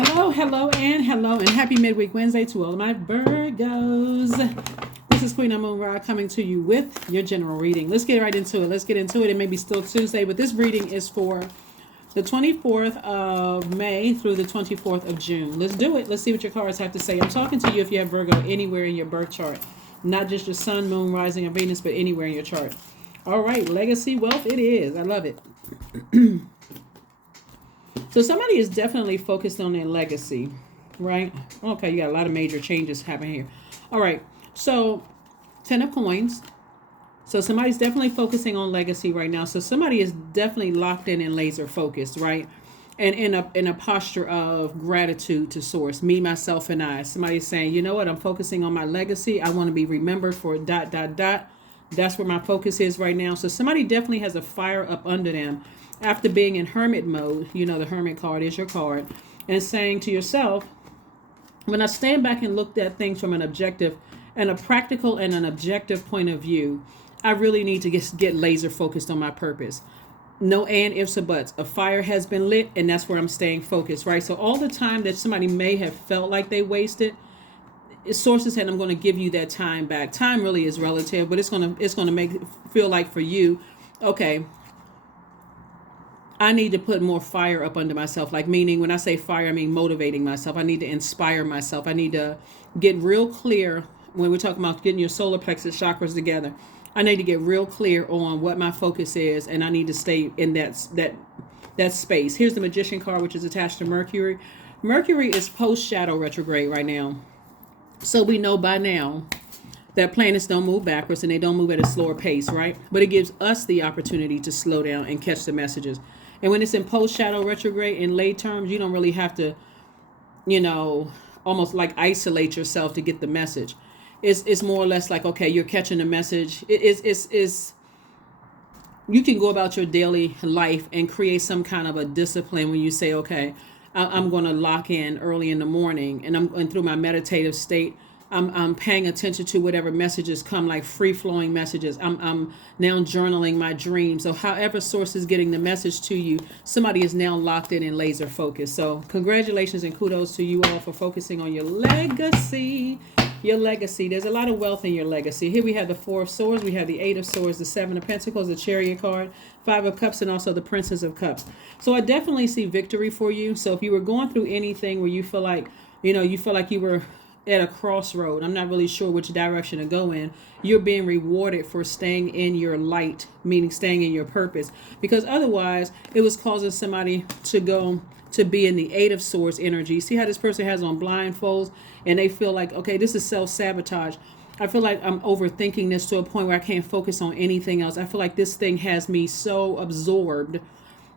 Hello, and happy midweek Wednesday to all of my Virgos. This is Queen Amun Ra coming to you with your general reading. Let's get right into it. It may be still Tuesday, but this reading is for the 24th of May through the 24th of June. Let's do it. Let's see what your cards have to say. I'm talking to you if you have Virgo anywhere in your birth chart. Not just your sun, moon, rising, or Venus, but anywhere in your chart. All right, legacy wealth it is. I love it. So somebody is definitely focused on their legacy, right? Okay, you got a lot of major changes happening here. All right, so 10 of coins. So somebody's definitely focusing on legacy right now. So somebody is definitely locked in and laser focused, right? And in a posture of gratitude to source, me, myself, and I. Somebody's saying, you know what, I'm focusing on my legacy. I want to be remembered for ... That's where my focus is right now. So somebody definitely has a fire up under them after being in hermit mode. You know, the hermit card is your card. And saying to yourself, when I stand back and look at things from an objective and a practical and an objective point of view, I really need to get laser focused on my purpose. No and ifs or buts. A fire has been lit, and that's where I'm staying focused, right? So all the time that somebody may have felt like they wasted, sources said, I'm going to give you that time back. Time really is relative, but it's going to make it feel like for you, okay, I need to put more fire up under myself. Like, meaning when I say fire, I mean motivating myself. I need to inspire myself. I need to get real clear when we're talking about getting your solar plexus chakras together. I need to get real clear on what my focus is, and I need to stay in that space. Here's the Magician card, which is attached to Mercury. Mercury is post shadow retrograde right now. So we know by now that planets don't move backwards and they don't move at a slower pace, right? But it gives us the opportunity to slow down and catch the messages. And when it's in post-shadow retrograde, in lay terms, you don't really have to, almost like isolate yourself to get the message. It's more or less like, okay, you're catching the message. It's you can go about your daily life and create some kind of a discipline when you say, okay, I'm going to lock in early in the morning, and I'm going through my meditative state. I'm paying attention to whatever messages come, like free flowing messages. I'm now journaling my dreams. So however source is getting the message to you, somebody is now locked in and laser focused. So congratulations and kudos to you all for focusing on your legacy. Your legacy. There's a lot of wealth in your legacy. Here we have the Four of Swords. We have the Eight of Swords, the Seven of Pentacles, the Chariot card, Five of Cups, and also the Princess of Cups. So I definitely see victory for you. So if you were going through anything where you feel like, you were at a crossroad, I'm not really sure which direction to go in, you're being rewarded for staying in your light, meaning staying in your purpose. Because otherwise, it was causing somebody to be in the Eight of Swords energy. See how this person has on blindfolds and they feel like, okay, this is self-sabotage. I feel like I'm overthinking this to a point where I can't focus on anything else. I feel like this thing has me so absorbed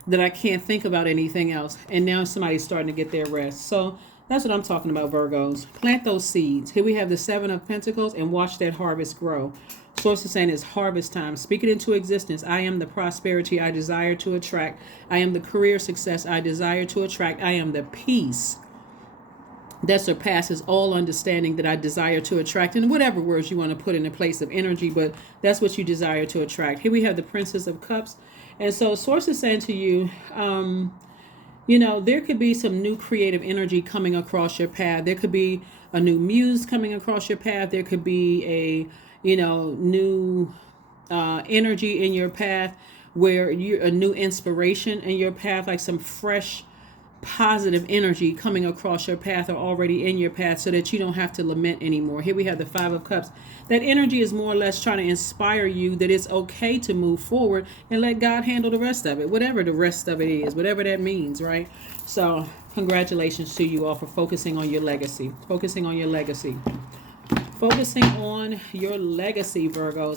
that I can't think about anything else. And now somebody's starting to get their rest. So that's what I'm talking about, Virgos. Plant those seeds. Here we have the Seven of Pentacles, and watch that harvest grow. Source is saying it's harvest time. Speak it into existence. I am the prosperity I desire to attract. I am the career success I desire to attract. I am the peace that surpasses all understanding that I desire to attract. And whatever words you want to put in a place of energy, but that's what you desire to attract. Here we have the Princess of Cups. And so Source is saying to you, there could be some new creative energy coming across your path. There could be a new muse coming across your path. There could be a new energy in your path, where you're a new inspiration in your path, like some fresh positive energy coming across your path or already in your path, so that you don't have to lament anymore. Here we have the Five of Cups. That energy is more or less trying to inspire you that it's okay to move forward and let God handle the rest of it, whatever the rest of it is, whatever that means, right? So congratulations to you all for focusing on your legacy. Focusing on your legacy, Virgos.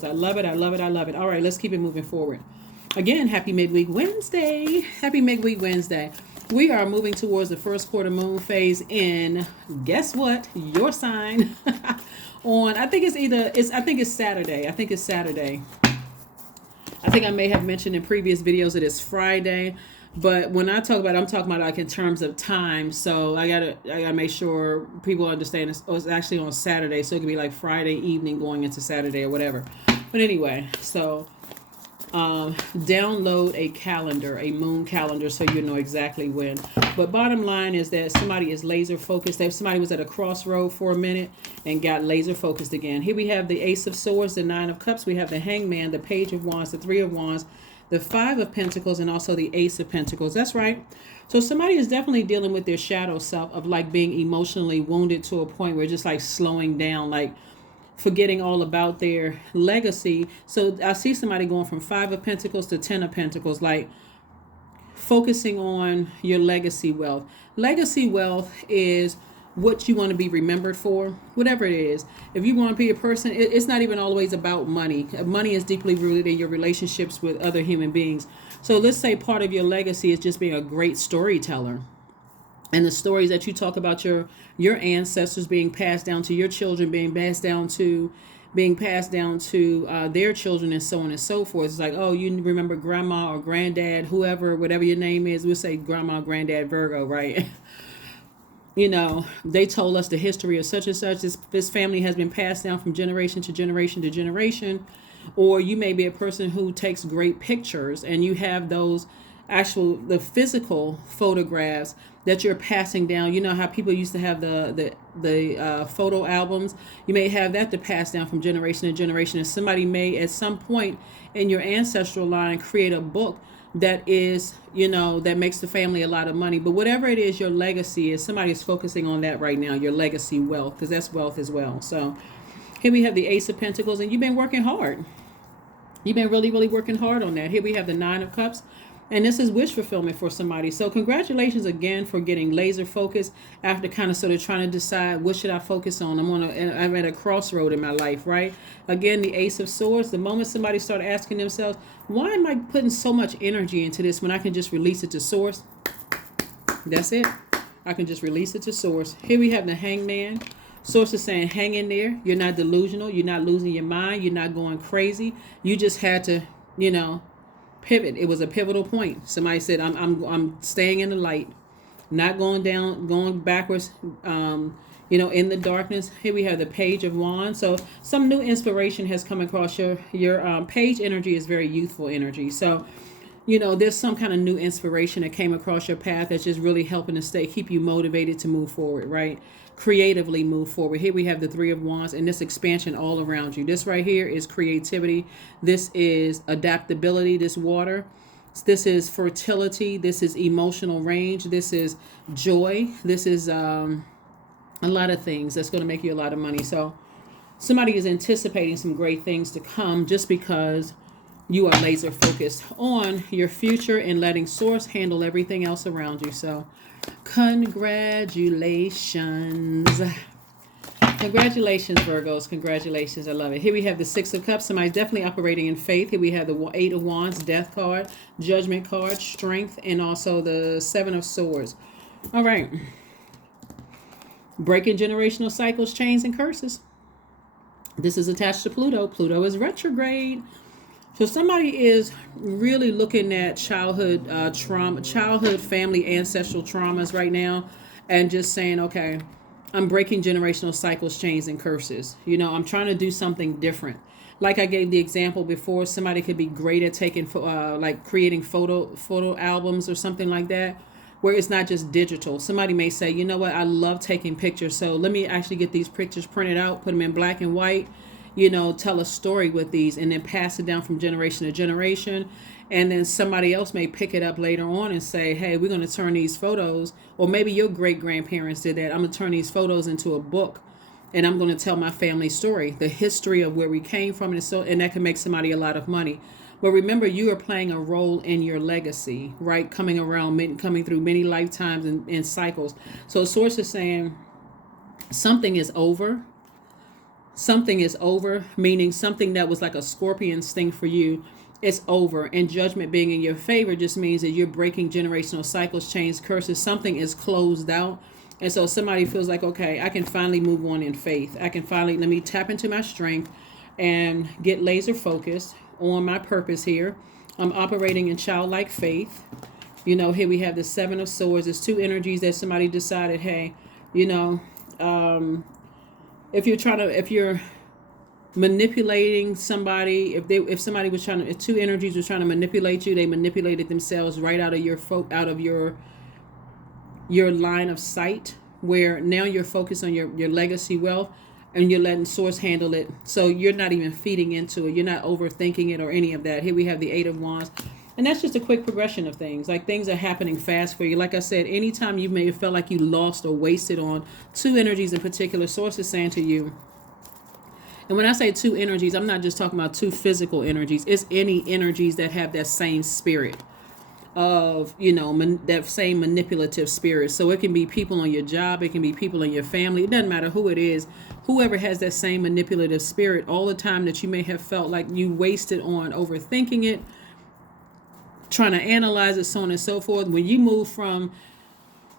I love it. I love it. I love it. All right, let's keep it moving forward. Again, happy midweek Wednesday. Happy midweek Wednesday. We are moving towards the first quarter moon phase in, guess what? Your sign. I think it's Saturday. I think I may have mentioned in previous videos that it's Friday. But when I talk about it, I'm talking about like in terms of time. So I gotta make sure people understand it's actually on Saturday. So it could be like Friday evening going into Saturday or whatever. But anyway, so Download a calendar, a moon calendar, so you know exactly when. But bottom line is that somebody is laser focused. If somebody was at a crossroad for a minute and got laser focused again. Here we have the Ace of Swords, the Nine of Cups. We have the Hangman, the Page of Wands, the Three of Wands, the Five of Pentacles, and also the Ace of Pentacles. That's right. So somebody is definitely dealing with their shadow self of like being emotionally wounded to a point where just like slowing down, like forgetting all about their legacy. So I see somebody going from Five of Pentacles to Ten of Pentacles, like focusing on your legacy wealth. Legacy wealth is what you want to be remembered for, whatever it is. If you want to be a person, it's not even always about money. Money is deeply rooted in your relationships with other human beings. So let's say part of your legacy is just being a great storyteller. And the stories that you talk about your ancestors being passed down to your children, being passed down to their children, and so on and so forth. It's like, oh, you remember grandma or granddad, whoever, whatever your name is. We'll say grandma, granddad, Virgo, right? You know, they told us the history of such and such. This family has been passed down from generation to generation to generation. Or you may be a person who takes great pictures and you have those the physical photographs that you're passing down. You know how people used to have the photo albums. You may have that to pass down from generation to generation. And somebody may at some point in your ancestral line create a book that is, that makes the family a lot of money. But whatever it is, your legacy is, somebody's focusing on that right now, your legacy wealth, because that's wealth as well. So here we have the Ace of Pentacles, and you've been working hard. You've been really, really working hard on that. Here we have the Nine of Cups, and this is wish fulfillment for somebody. So congratulations again for getting laser focused after kind of sort of trying to decide what should I focus on. I'm at a crossroad in my life, right? Again, the Ace of Swords. The moment somebody started asking themselves, why am I putting so much energy into this when I can just release it to source? That's it. I can just release it to source. Here we have the Hangman. Source is saying, hang in there. You're not delusional. You're not losing your mind. You're not going crazy. You just had to, pivot. It was a pivotal point. Somebody said, I'm staying in the light, not going down, going backwards, in the darkness. Here we have the Page of Wands. So some new inspiration has come across your page energy is very youthful energy. So, there's some kind of new inspiration that came across your path that's just really helping to keep you motivated to move forward, right? Creatively move forward. Here we have the Three of Wands and this expansion all around you. This right here is creativity. This is adaptability, this water. This is fertility. This is emotional range. This is joy. This is a lot of things that's going to make you a lot of money. So somebody is anticipating some great things to come just because you are laser focused on your future and letting source handle everything else around you. So congratulations. Congratulations, Virgos. Congratulations. I love it. Here we have the Six of Cups. Somebody's definitely operating in faith. Here we have the Eight of Wands, Death card, Judgment card, Strength, and also the Seven of Swords. All right. Breaking generational cycles, chains, and curses. This is attached to Pluto. Pluto is retrograde. So somebody is really looking at childhood trauma, childhood family ancestral traumas right now, and just saying, okay, I'm breaking generational cycles, chains, and curses. I'm trying to do something different. Like I gave the example before, somebody could be great at taking, like creating photo albums or something like that, where it's not just digital. Somebody may say, you know what, I love taking pictures, so let me actually get these pictures printed out, put them in black and white, tell a story with these, and then pass it down from generation to generation. And then somebody else may pick it up later on and say, hey, we're going to turn these photos, or maybe your great grandparents did that. I'm going to turn these photos into a book, and I'm going to tell my family story, the history of where we came from. And that can make somebody a lot of money. But remember, you are playing a role in your legacy, right? Coming through many lifetimes and cycles. So source is saying something is over. Something is over, meaning something that was like a scorpion sting for you, it's over. And Judgment being in your favor just means that you're breaking generational cycles, chains, curses. Something is closed out. And so somebody feels like, okay, I can finally move on in faith. Let me tap into my strength and get laser focused on my purpose here. I'm operating in childlike faith. Here we have the Seven of Swords. There's two energies that somebody decided, hey, if you're manipulating somebody. If somebody was trying to, if two energies was trying to manipulate you, they manipulated themselves right out of your line of sight, where now you're focused on your legacy wealth, and you're letting source handle it. So you're not even feeding into it. You're not overthinking it or any of that. Here we have the Eight of Wands. And that's just a quick progression of things. Like, things are happening fast for you. Like I said, anytime you may have felt like you lost or wasted on two energies in particular, source is saying to you, and when I say two energies, I'm not just talking about two physical energies. It's any energies that have that same spirit of, that same manipulative spirit. So it can be people on your job, it can be people in your family, it doesn't matter who it is. Whoever has that same manipulative spirit, all the time that you may have felt like you wasted on overthinking it, trying to analyze it, so on and so forth. When you move from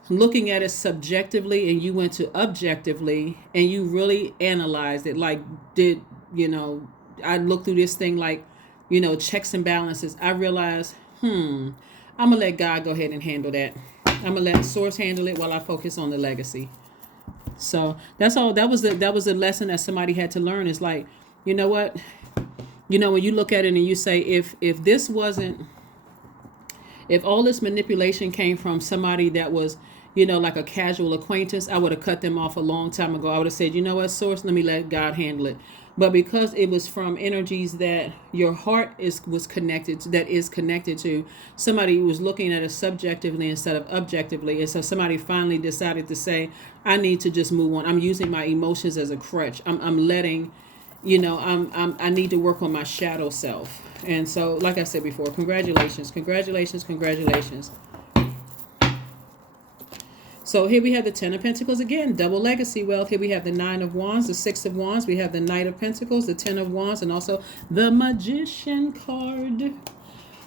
looking at it subjectively and you went to objectively, and you really analyzed it, like, I looked through this thing like, checks and balances. I realized, I'm gonna let God go ahead and handle that. I'm gonna let source handle it while I focus on the legacy. So that's all. That was the lesson that somebody had to learn. Is like, you know what? When you look at it and you say, if all this manipulation came from somebody that was, like a casual acquaintance, I would have cut them off a long time ago. I would have said, you know what, source, let me let God handle it. But because it was from energies that your heart is connected to, somebody who was looking at it subjectively instead of objectively, and so somebody finally decided to say, I need to just move on. I'm using my emotions as a crutch. I'm letting, I need to work on my shadow self. And so, like I said before, congratulations. So here we have the Ten of Pentacles again, double legacy wealth. Here we have the Nine of Wands, the Six of Wands. We have the Knight of Pentacles, the Ten of Wands, and also the Magician card.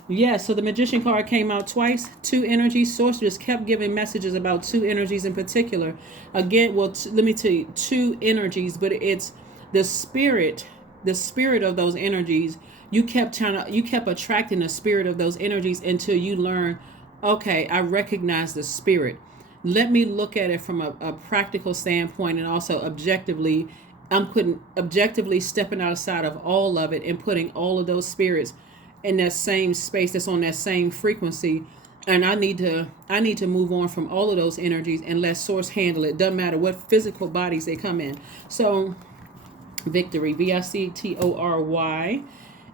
Yeah, so the Magician card came out twice. Two energies. Source just kept giving messages about two energies in particular. Again, well, let me tell you, two energies, but it's the spirit of those energies. You kept attracting the spirit of those energies until you learn, okay, I recognize the spirit. Let me look at it from a practical standpoint, and also objectively. I'm objectively stepping outside of all of it and putting all of those spirits in that same space that's on that same frequency. And I need to move on from all of those energies and let source handle it. Doesn't matter what physical bodies they come in. So victory, VICTORY.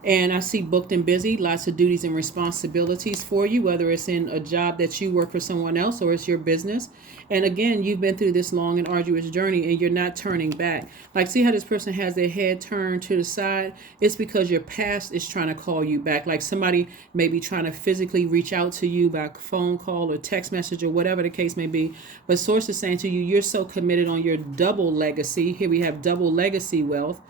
And I see booked and busy, lots of duties and responsibilities for you, whether it's in a job that you work for someone else or it's your business. And again, you've been through this long and arduous journey and you're not turning back. Like, see how this person has their head turned to the side? It's because your past is trying to call you back. Like, somebody may be trying to physically reach out to you by phone call or text message or whatever the case may be. But source is saying to you, you're so committed on your double legacy. Here we have double legacy wealth.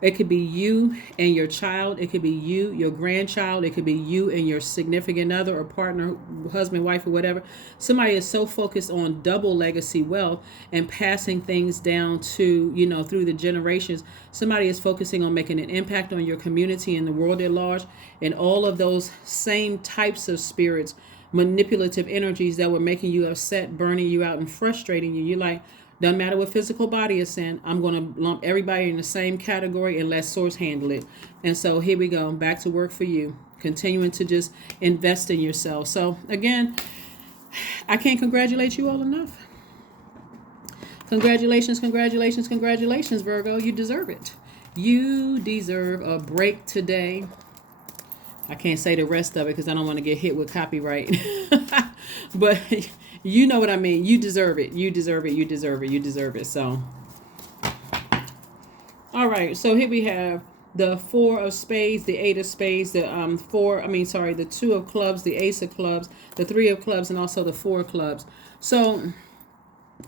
It could be you and your child. It could be you, your grandchild. It could be you and your significant other or partner, husband, wife, or whatever. Somebody is so focused on double legacy wealth and passing things down to, through the generations. Somebody is focusing on making an impact on your community and the world at large. And all of those same types of spirits, manipulative energies that were making you upset, burning you out, and frustrating you. You're like, doesn't matter what physical body is in, I'm going to lump everybody in the same category and let source handle it. And so here we go, back to work for you, continuing to just invest in yourself. So again, I can't congratulate you all enough. Congratulations, Virgo. You deserve it. You deserve a break today. I can't say the rest of it because I don't want to get hit with copyright. But you know what I mean. You deserve it. So, all right. So here we have the Four of Spades, the Eight of Spades, the Two of Clubs, the Ace of Clubs, the Three of Clubs, and also the Four of Clubs. So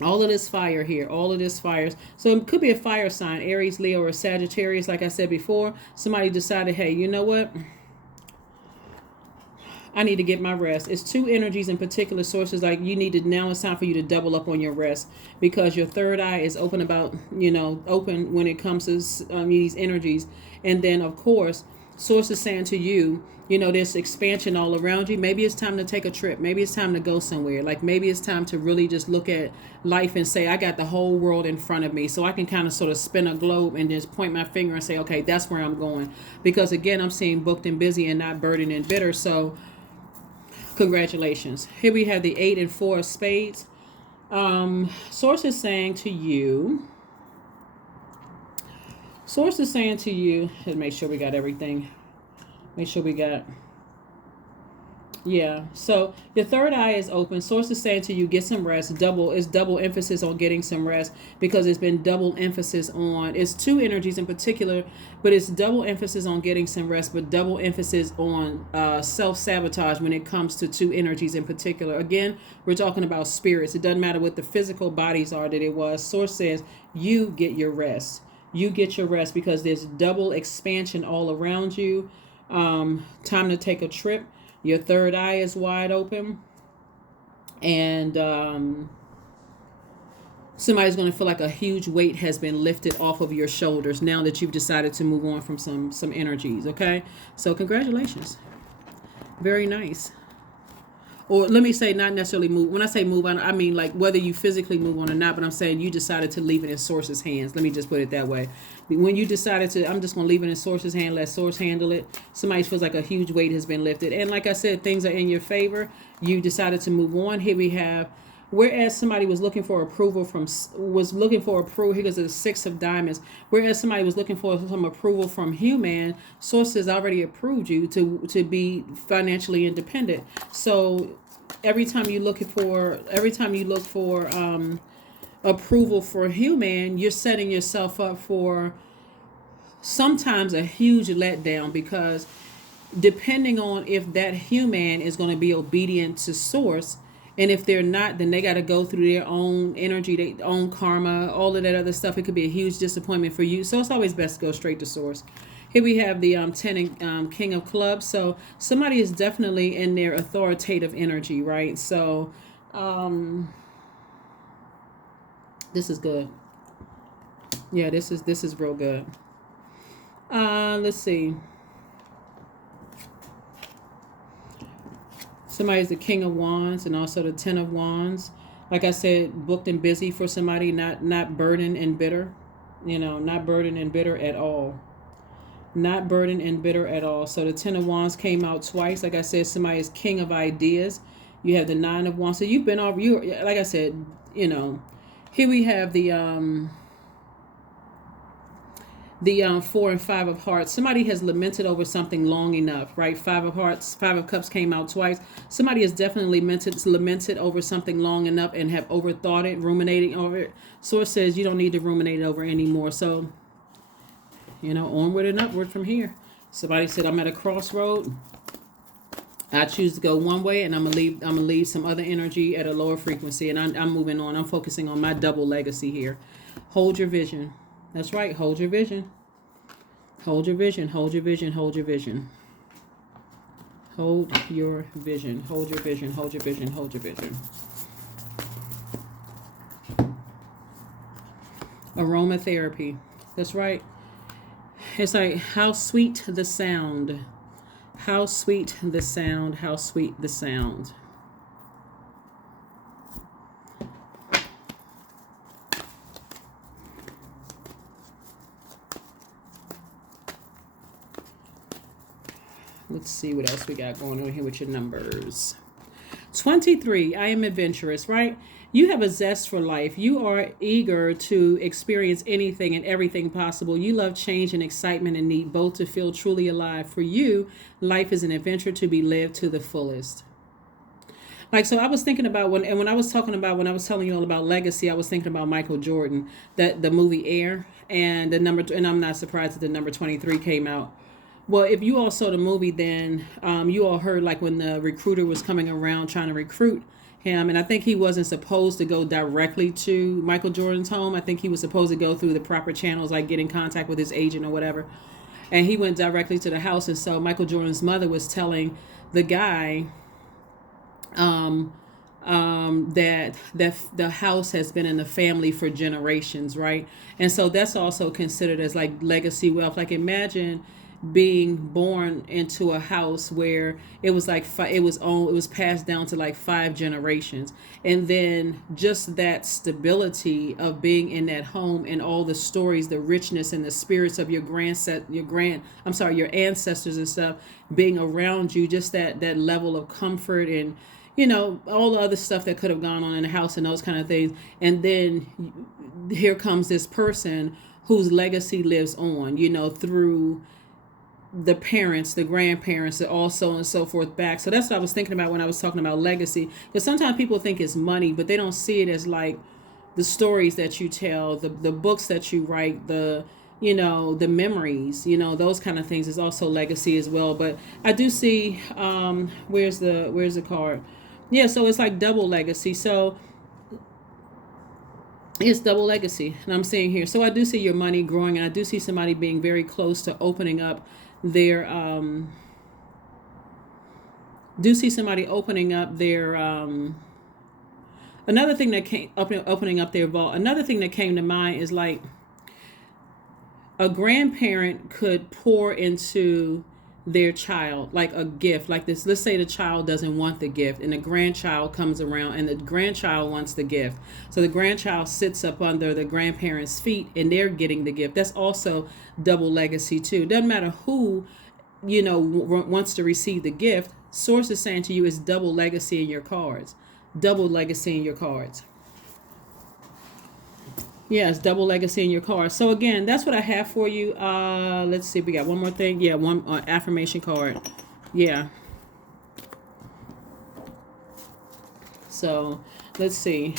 all of this fire here, So it could be a fire sign, Aries, Leo, or Sagittarius. Like I said before, somebody decided, hey, you know what? I need to get my rest. It's two energies in particular, sources like now it's time for you to double up on your rest, because your third eye is open when it comes to these energies. And then of course, Source is saying to you, you know, there's expansion all around you. Maybe it's time to take a trip. Maybe it's time to go somewhere. Like maybe it's time to really just look at life and say, I got the whole world in front of me. So I can kind of sort of spin a globe and just point my finger and say, okay, that's where I'm going. Because again, I'm seeing booked and busy and not burdened and bitter. So congratulations. Here we have the 8 and 4 of spades. Source is saying to you, let's make sure we got everything. Make sure we got, yeah. So your third eye is open. Source is saying to you, get some rest. Double emphasis on getting some rest, because it's been double emphasis on, it's two energies in particular, but it's double emphasis on getting some rest, but double emphasis on self-sabotage when it comes to two energies in particular. Again, we're talking about spirits. It doesn't matter what the physical bodies are that it was. Source says you get your rest. You get your rest because there's double expansion all around you. Time to take a trip. Your third eye is wide open. And somebody's going to feel like a huge weight has been lifted off of your shoulders now that you've decided to move on from some energies, okay? So congratulations. Very nice. Or let me say, not necessarily move. When I say move on, I mean like whether you physically move on or not, but I'm saying you decided to leave it in Source's hands. Let me just put it that way. When you decided to, I'm just going to leave it in Source's hand, let Source handle it. Somebody feels like a huge weight has been lifted. And like I said, things are in your favor. You decided to move on. Here we have, whereas somebody was looking for approval here goes the 6 of diamonds. Whereas somebody was looking for some approval from human, Source has already approved you to be financially independent. So every time you look for approval for human, you're setting yourself up for sometimes a huge letdown, because depending on if that human is going to be obedient to Source, and if they're not, then they got to go through their own energy, their own karma, all of that other stuff. It could be a huge disappointment for you. So it's always best to go straight to Source. Here we have the 10 and King of Clubs. So somebody is definitely in their authoritative energy, right? So this is good. Yeah, this is real good. Let's see. Somebody's the King of Wands and also the 10 of Wands. Like I said, booked and busy for somebody, not burdened and bitter. You know, not burdened and bitter at all. Not burdened and bitter at all. So the 10 of Wands came out twice. Like I said, somebody is king of ideas. You have the 9 of Wands. So you've been off. You, like I said, you know. Here we have the 4 and 5 of Hearts. Somebody has lamented over something long enough, right? 5 of Hearts, 5 of Cups came out twice. Somebody has definitely lamented over something long enough and have overthought it, ruminating over it. Source says you don't need to ruminate over anymore. So, you know, onward and upward from here. Somebody said, I'm at a crossroad. I choose to go one way, and I'm gonna leave some other energy at a lower frequency, and I'm moving on. I'm focusing on my double legacy here. Hold your vision. That's right. Hold your vision. Hold your vision. Hold your vision. Hold your vision. Hold your vision. Hold your vision. Hold your vision. Hold your vision. Aromatherapy. That's right. It's like, how sweet the sound. How sweet the sound. How sweet the sound. Let's see what else we got going on here with your numbers. 23, I am adventurous, right? You have a zest for life. You are eager to experience anything and everything possible. You love change and excitement and need both to feel truly alive. For you, life is an adventure to be lived to the fullest. Like, so I was thinking about when I was telling you all about legacy, I was thinking about Michael Jordan, that the movie Air, and and I'm not surprised that the number 23 came out. Well, if you all saw the movie, then you all heard like when the recruiter was coming around trying to recruit him, and I think he wasn't supposed to go directly to Michael Jordan's home. I think he was supposed to go through the proper channels, like get in contact with his agent or whatever. And he went directly to the house, and so Michael Jordan's mother was telling the guy that the house has been in the family for generations, right? And so that's also considered as like legacy wealth. Like imagine being born into a house where it was like it was passed down to like 5 generations, and then just that stability of being in that home and all the stories, the richness and the spirits of your ancestors and stuff being around you, just that level of comfort and all the other stuff that could have gone on in the house and those kind of things. And then here comes this person whose legacy lives on, through the parents, the grandparents, and also and so forth back. So that's what I was thinking about when I was talking about legacy. Because sometimes people think it's money, but they don't see it as like the stories that you tell, the books that you write, the memories, those kind of things is also legacy as well. But I do see, where's the card? Yeah, so it's like double legacy. So it's double legacy, and I'm seeing here. So I do see your money growing, and I do see somebody being very close to opening up their do see somebody opening up their another thing that came opening up their vault. Another thing that came to mind is like a grandparent could pour into their child like a gift like this. Let's say the child doesn't want the gift and the grandchild comes around and the grandchild wants the gift, so the grandchild sits up under the grandparents' feet and they're getting the gift. That's also double legacy too. Doesn't matter who wants to receive the gift. Source is saying to you is double legacy in your cards. Double legacy in your cards. Yes, double legacy in your cards. So again, that's what I have for you. Let's see, we got one more thing. Yeah, one affirmation card. Yeah. So let's see.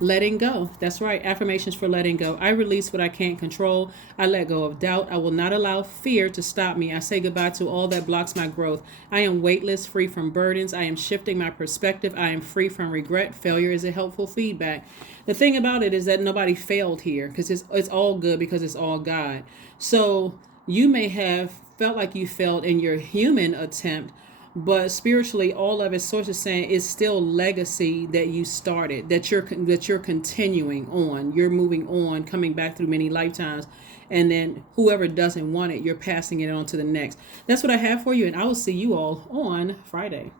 Letting go. That's right. Affirmations for letting go. I release what I can't control. I let go of doubt. I will not allow fear to stop me. I say goodbye to all that blocks my growth. I am weightless, free from burdens. I am shifting my perspective. I am free from regret. Failure is a helpful feedback. The thing about it is that nobody failed here because it's all good because it's all God. So you may have felt like you failed in your human attempt, but spiritually, all of it, source is saying, is still legacy that you started, that you're continuing on. You're moving on, coming back through many lifetimes, and then whoever doesn't want it, you're passing it on to the next. That's what I have for you, and I will see you all on Friday.